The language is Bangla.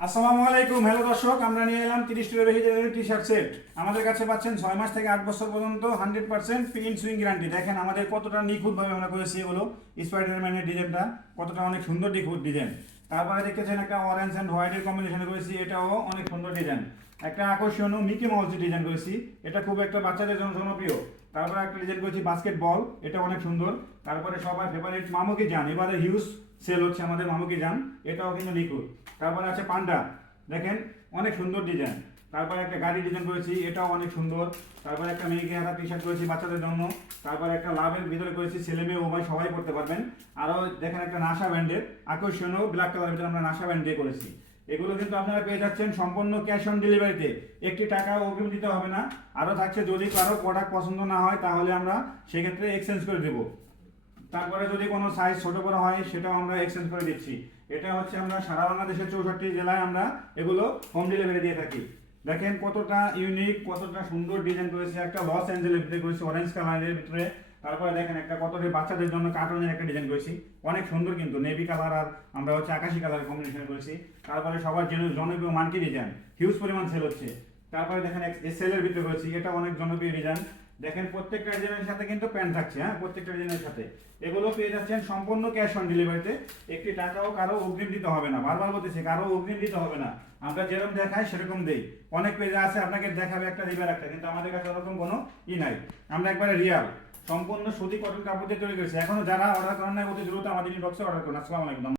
আসসালামু আলাইকুম, হ্যালো দর্শক, আমরা নিয়ে এলাম 30টিরও বেশি ডিজাইনের টি শার্ট সেট। আমাদের কাছে পাচ্ছেন 6 মাস থেকে 8 বছর পর্যন্ত 100% প্রিন্ট সুইং গ্যারান্টি। দেখেন আমাদের কতটা নিখুঁতভাবে আমরা করেছি এগুলো। স্পাইডারম্যানের ডিজাইনটা কতটা অনেক সুন্দর নিখুঁত ডিজাইন। তারপরে দেখতেছেন একটা অরেঞ্জ অ্যান্ড হোয়াইটের কম্বিনেশনে করেছি, এটাও অনেক সুন্দর ডিজাইন। একটা আকর্ষণীয় মিকি মাউস ডিজাইন করেছি, এটা খুব একটা বাচ্চাদের জন্য জনপ্রিয়। তারপরে একটা ডিজাইন করেছি বাস্কেটবল, এটা অনেক সুন্দর। তারপরে সবার ফেভারিট মামুকি জান, এবারে হিউজ সেল হচ্ছে আমাদের মামুকি জান, এটাও কিন্তু নিখুঁত। তারপরে আছে পান্ডা, দেখেন অনেক সুন্দর ডিজাইন। তারপরে একটা গাড়ি ডিজাইন করেছি, এটাও অনেক সুন্দর। তারপরে একটা মেয়েকে হাতা টি শার্ট করেছি বাচ্চাদের জন্য। তারপরে একটা লাভের ভিতরে করেছি, ছেলে মেয়ে উভয় সবাই করতে পারবেন। আরও দেখেন একটা নাসা ব্র্যান্ডের আকর্ষণীয় ব্ল্যাক কালারের ভিতরে আমরা নাসা ব্র্যান্ড দিয়ে করেছি। এগুলো কিন্তু আপনারা পেয়ে যাচ্ছেন সম্পূর্ণ ক্যাশ অন ডেলিভারিতে, একটি টাকাও অগ্রিম দিতে হবে না। আরও থাকছে যদি কারো প্রোডাক্ট পছন্দ না হয় তাহলে আমরা সেক্ষেত্রে এক্সচেঞ্জ করে দেবো। তারপরে যদি কোনো সাইজ ছোট বড় হয় সেটাও আমরা এক্সচেঞ্জ করে দিচ্ছি। এটা হচ্ছে আমরা সারা বাংলাদেশের 64 জেলায় আমরা এগুলো হোম ডেলিভারি দিয়ে থাকি। দেখেন কতটা ইউনিক, কতটা সুন্দর ডিজাইন করেছে। একটা লস অ্যাঞ্জেলের ভিতরে করেছি অরেঞ্জ কালারের ভিতরে। তারপরে দেখেন একটা কতটা বাচ্চাদের জন্য কার্টুনের একটা ডিজাইন করেছি, অনেক সুন্দর কিন্তু নেভি কালার আর আমরা হচ্ছে আকাশি কালার কম্বিনেশন করেছি। তারপরে সবার জনপ্রিয় মানকি ডিজাইন, হিউজ পরিমাণ সেল হচ্ছে। তারপরে দেখেন সেলের ভিতরে করেছি, এটা অনেক জনপ্রিয় ডিজাইন। দেখেন প্রত্যেকটা ডিজাইনের সাথে কিন্তু প্যান্ট থাকছে, হ্যাঁ প্রত্যেকটা ডিজাইনের সাথে। এগুলো পেয়ে যাচ্ছেন সম্পূর্ণ ক্যাশ অন ডেলিভারিতে, একটি টাকাও কারো অগ্রিম দিতে হবে না। বারবার বলতেছি কারো অগ্রিম দিতে হবে না, আমরা যেরকম দেখাই সেরকম দেই। অনেক পেজে আছে আপনাকে দেখাবে একটা দিবার একটা, কিন্তু আমাদের কাছে ওরকম কোনো নাই। আমরা একবারে রিয়াল সম্পূর্ণ সুতি কটন কাপড় দিয়ে তৈরি করেছি। এখনো যারা অর্ডার করেন না অতি দ্রুত আমাদের ইনবক্সে অর্ডার করুন। আসসালামু আলাইকুম।